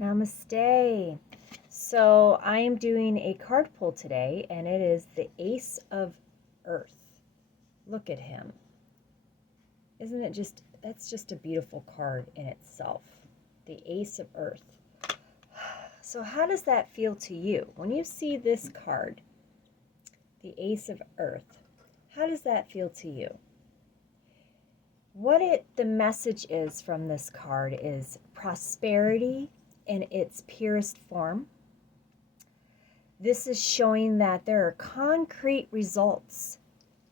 Namaste. So I am doing a card pull today, and it is the Ace of Earth. Look at him. Isn't it just, that's just a beautiful card in itself. The Ace of Earth. So how does that feel to you? When you see this card, the Ace of Earth, how does that feel to you? The message is from this card is prosperity in its purest form. This is showing that there are concrete results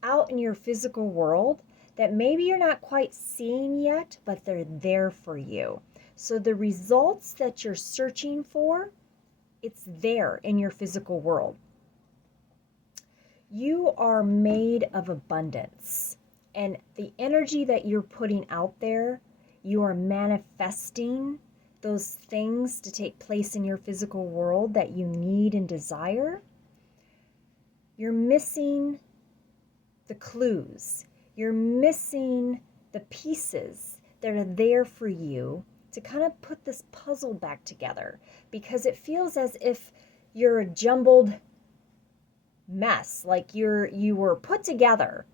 out in your physical world that maybe you're not quite seeing yet, but they're there for you. So the results that you're searching for, it's there in your physical world. You are made of abundance, and the energy that you're putting out there, you are manifesting those things to take place in your physical world that you need and desire. You're missing the clues. You're missing the pieces that are there for you to kind of put this puzzle back together, because it feels as if you're a jumbled mess, like you were put together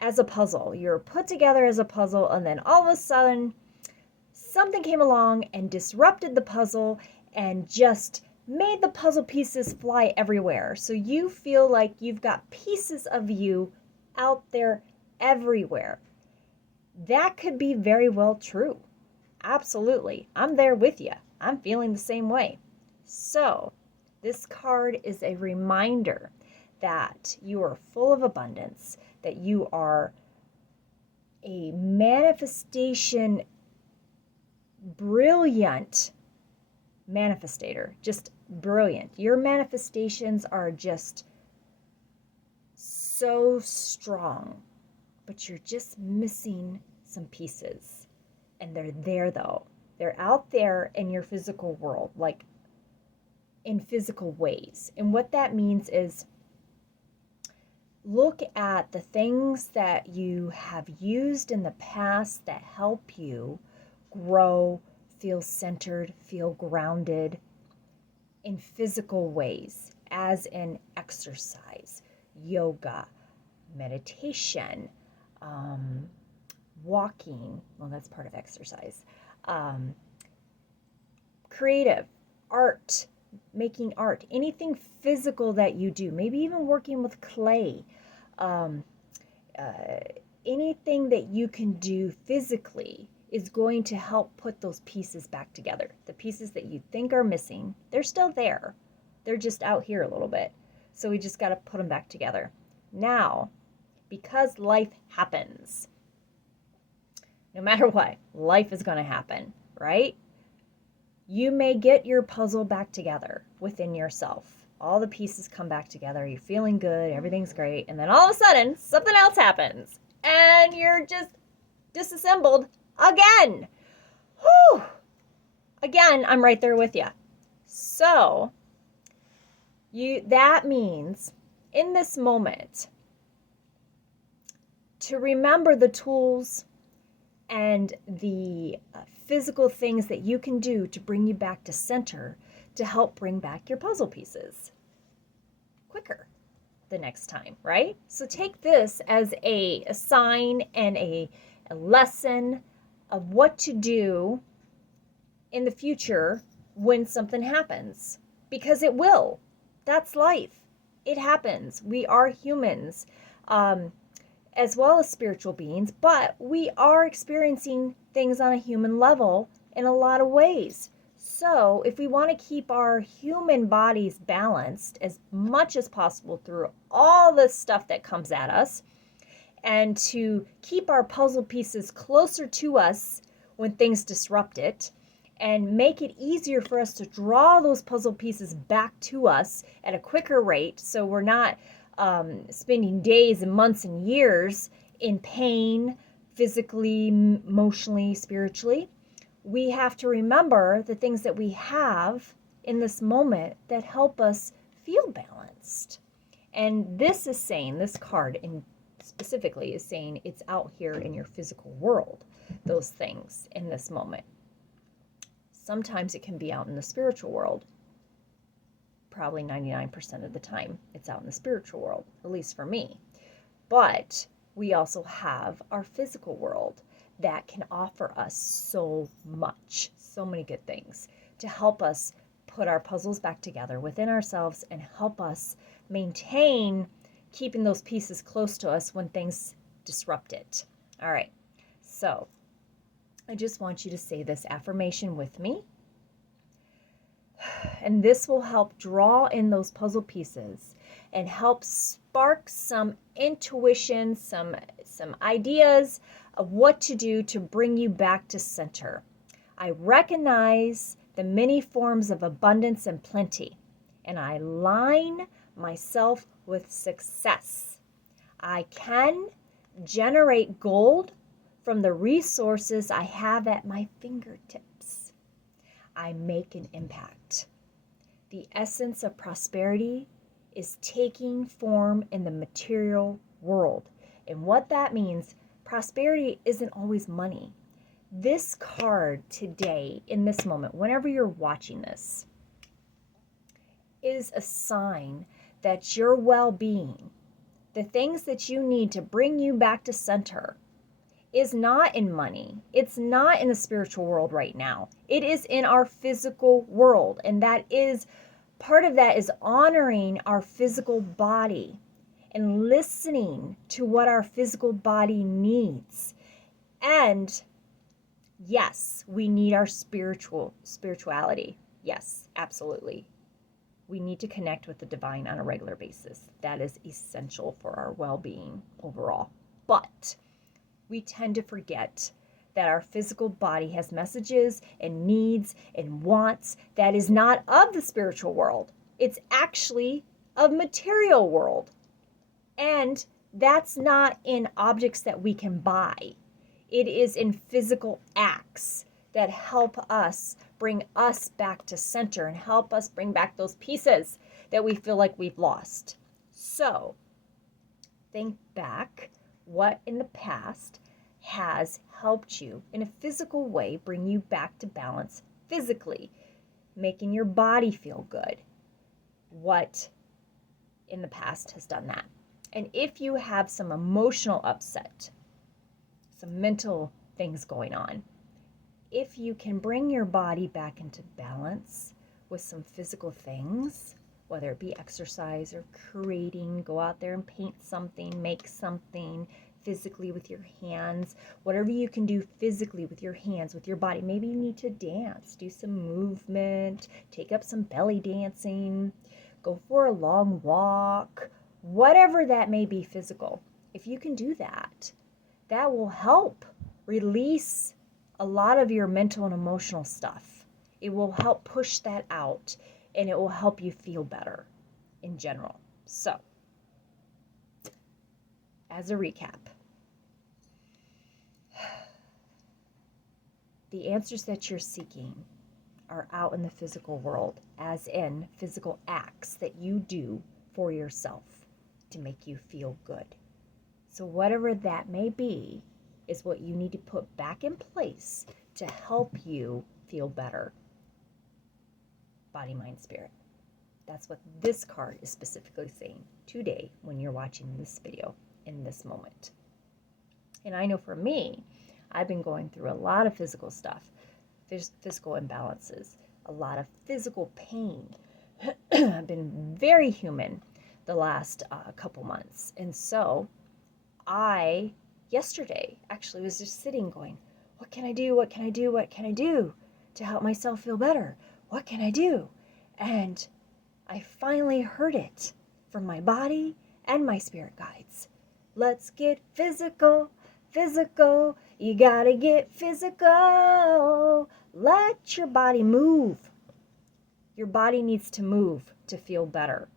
as a puzzle. You're put together as a puzzle, and then all of a sudden something came along and disrupted the puzzle and just made the puzzle pieces fly everywhere. So you feel like you've got pieces of you out there everywhere. That could be very well true. Absolutely. I'm there with you. I'm feeling the same way. So this card is a reminder that you are full of abundance, that you are a manifestation, brilliant manifestator, just brilliant. Your manifestations are just so strong, but you're just missing some pieces. And they're there though. They're out there in your physical world, like in physical ways. And what that means is look at the things that you have used in the past that help you grow, feel centered, feel grounded in physical ways, as in exercise, yoga, meditation, walking. Well, that's part of exercise. Creative, art, making art, anything physical that you do, maybe even working with clay, anything that you can do physically is going to help put those pieces back together. The pieces that you think are missing, they're still there. They're just out here a little bit. So we just got to put them back together. Now, because life happens, no matter what, life is going to happen, right? You may get your puzzle back together within yourself. All the pieces come back together. You're feeling good. Everything's great. And then all of a sudden, something else happens. And you're just disassembled again. Whew. Again, I'm right there with you. So, that means in this moment to remember the tools and the physical things that you can do to bring you back to center to help bring back your puzzle pieces quicker the next time, right? So take this as a sign and a lesson of what to do in the future when something happens, because it will. That's life. It happens. We are humans, as well as spiritual beings, but we are experiencing things on a human level in a lot of ways. So if we want to keep our human bodies balanced as much as possible through all this stuff that comes at us, and to keep our puzzle pieces closer to us when things disrupt it, and make it easier for us to draw those puzzle pieces back to us at a quicker rate, so we're not spending days and months and years in pain, physically, emotionally, spiritually, we have to remember the things that we have in this moment that help us feel balanced. And this is saying, this card in specifically is saying it's out here in your physical world, those things in this moment. Sometimes it can be out in the spiritual world. Probably 99% of the time it's out in the spiritual world, at least for me. But we also have our physical world that can offer us so much, so many good things to help us put our puzzles back together within ourselves and help us maintain keeping those pieces close to us when things disrupt it. All right, so I just want you to say this affirmation with me. And this will help draw in those puzzle pieces and help spark some intuition, some ideas of what to do to bring you back to center. I recognize the many forms of abundance and plenty, and I align myself with success. I can generate gold from the resources I have at my fingertips. I make an impact. The essence of prosperity is taking form in the material world. And what that means, prosperity isn't always money. This card today, in this moment, whenever you're watching this, is a sign that your well-being, the things that you need to bring you back to center, is not in money. It's not in the spiritual world right now. It is in our physical world. And that is, part of that is honoring our physical body and listening to what our physical body needs. And yes, we need our spirituality. Yes, absolutely. We need to connect with the divine on a regular basis. That is essential for our well-being overall. But we tend to forget that our physical body has messages and needs and wants that is not of the spiritual world. It's actually of material world. And that's not in objects that we can buy. It is in physical acts that help us bring us back to center and help us bring back those pieces that we feel like we've lost. So think back what in the past has helped you in a physical way bring you back to balance physically, making your body feel good. What in the past has done that? And if you have some emotional upset, some mental things going on, if you can bring your body back into balance with some physical things, whether it be exercise or creating, go out there and paint something, make something physically with your hands, whatever you can do physically with your hands, with your body. Maybe you need to dance, do some movement, take up some belly dancing, go for a long walk, whatever that may be physical. If you can do that, that will help release a lot of your mental and emotional stuff. It will help push that out, and it will help you feel better in general. So, as a recap, the answers that you're seeking are out in the physical world, as in physical acts that you do for yourself to make you feel good. So whatever that may be is what you need to put back in place to help you feel better. Body, mind, spirit. That's what this card is specifically saying today when you're watching this video in this moment. And I know for me, I've been going through a lot of physical stuff, physical imbalances, a lot of physical pain. I've been very human the last couple months. And so I, yesterday, actually was just sitting going, what can I do? What can I do? What can I do to help myself feel better? What can I do? And I finally heard it from my body and my spirit guides. Let's get physical, physical. You gotta get physical. Let your body move. Your body needs to move to feel better.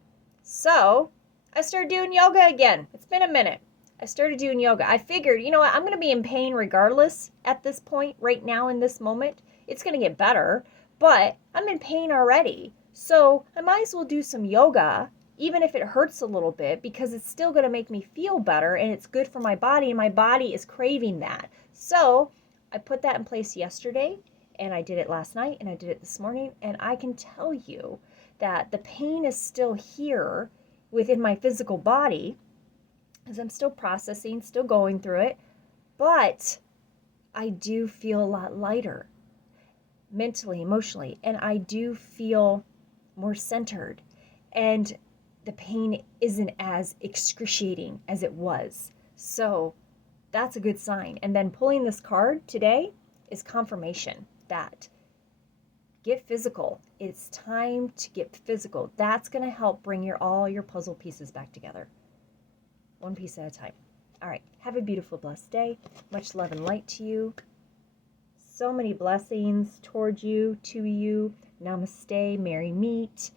So I started doing yoga again. It's been a minute. I started doing yoga. I figured, you know what, I'm going to be in pain regardless at this point, right now in this moment. It's going to get better, but I'm in pain already. So I might as well do some yoga, even if it hurts a little bit, because it's still going to make me feel better and it's good for my body, and my body is craving that. So I put that in place yesterday, And I did it last night and I did it this morning. And I can tell you that the pain is still here within my physical body, as I'm still processing, still going through it. But I do feel a lot lighter mentally, emotionally, and I do feel more centered. And the pain isn't as excruciating as it was. So that's a good sign. And then pulling this card today is confirmation that get physical. It's time to get physical. That's going to help bring all your puzzle pieces back together. One piece at a time. All right. Have a beautiful, blessed day. Much love and light to you. So many blessings towards you, to you. Namaste. Merry meet.